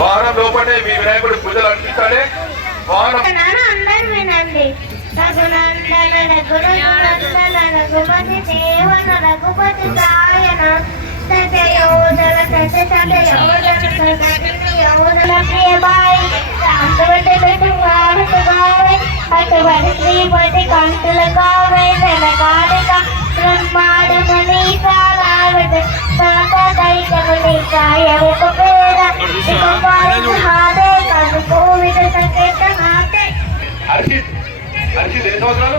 వారం లోపలే మీ వినాయకుడి పూజలు అనిపించాలి. వారం అందరూ వినండి. రఘునందన రఘునందన రఘుపతి దేవన రఘుపతి సాయన సతయోదల సతయోదల ప్రియబాయి అటువంటి గావే అటువంటి శ్రీపతి కంటుల గావే తెలకాడిక బ్రహ్మాండమణి కావే తనకైకమణి కాయ ఒక పేద హాదే కను కోవిద సంకేత హాదే. హర్షిత్ ఎన్ని సంవత్సరాలు?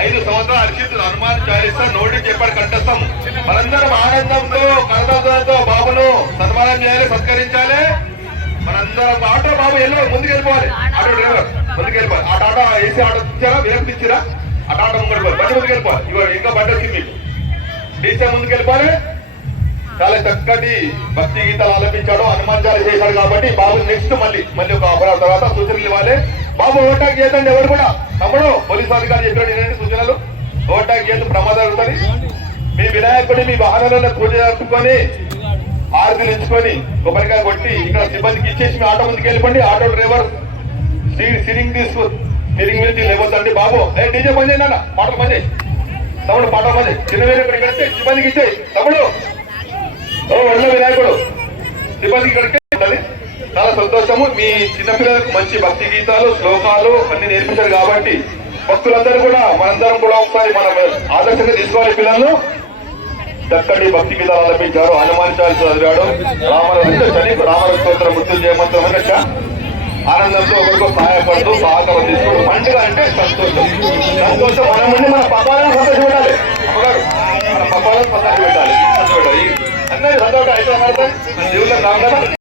5 సంవత్సరాలు. హర్షిత్ హనుమాన్ చాలీసా నోటికి చెప్పాడు కంఠస్థం. మనందరం ఆనందంతో కరదోతో బాబును సన్మానం చేయాలి, సత్కరించాలి. మనందరం ఆటో బాబు ముందుకు వెళ్ళిపోవాలి. ఆటో డ్రైవర్ ముందుకు వెళ్ళిపోవాలి. ఆ టాటా ఏసీ ఆటో ఇచ్చారా, విరక్తి ఇచ్చిరా? ఆ టాటా ముందు బండి ముందుకు వెళ్ళిపోవాలి. ఇగో ఇంకా బండి వచ్చింది మీకు. డీసీ ముందుకు వెళ్ళిపోవాలి. చాలా చక్కటి భక్తి గీతాలు ఆలపించాడు, హనుమాన్ చాలీసా చేశాడు కాబట్టి బాబు నెక్స్ట్ మళ్ళీ ఒక అపరాధ తర్వాత సూచనలు ఇవ్వాలి. బాబు ఓటాక్ చేయదండి ఎవరు కూడా. తమ్ముడు పోలీసు అధికారులు చెప్పాడు ఏంటంటే సూచనలు. ఓటాక్ చేయదు, ప్రమాదం అవుతుంది. మీ వినాయకుడి మీ వాహనాలలో పూజ జరుపుకొని ఆరతులు ఇచ్చుకొని కొబ్బరికాయ కొట్టి ఇక్కడ సిబ్బందికి ఇచ్చేసి మీ ఆటో ముందుకు వెళ్ళిపోండి. ఆటో డ్రైవర్ సిరింగ్ నుంచి లేవద్దండి. బాబు డీజే పని చేయండి అన్న, పాటలు పని చేయి తమ్ముడు, పాటలు పని చేయి. చిన్న వినాయకుడు ఇక్కడితే సిబ్బందికి ఇచ్చేయి తమ్ముడు. ఒళ్ళ వినాయకుడు సిబ్బందికి ఇక్కడికి ఉండాలి. చాలా సంతోషము. మీ చిన్నపిల్లలకు మంచి భక్తి గీతాలు శ్లోకాలు అన్ని నేర్పించారు కాబట్టి భక్తులందరూ కూడా మనందరం కూడా ఒకసారి మనం ఆదర్శంగా తీసుకోవాలి. పిల్లలను చక్కటి భక్తి గీతాలు ఆలపించారు, హనుమాన్ చాలీసా చదివాడు, రామర స్తోత్రం మృత్యులు చేయమంత్రం అన్నట్ట ఆనందంతో ఒకరికో సహాయపడుతూ సహకారం తీసుకోవడం. పండుగ అంటే సంతోషం. మన ముందు మన పప్పాలను సంతోషం పెట్టాలి. అమ్మగారు మన పప్పాలను సంతోషం పెట్టాలి. అందరూ సంతోషం అయితే దేవుళ్ళకి రావు కదా.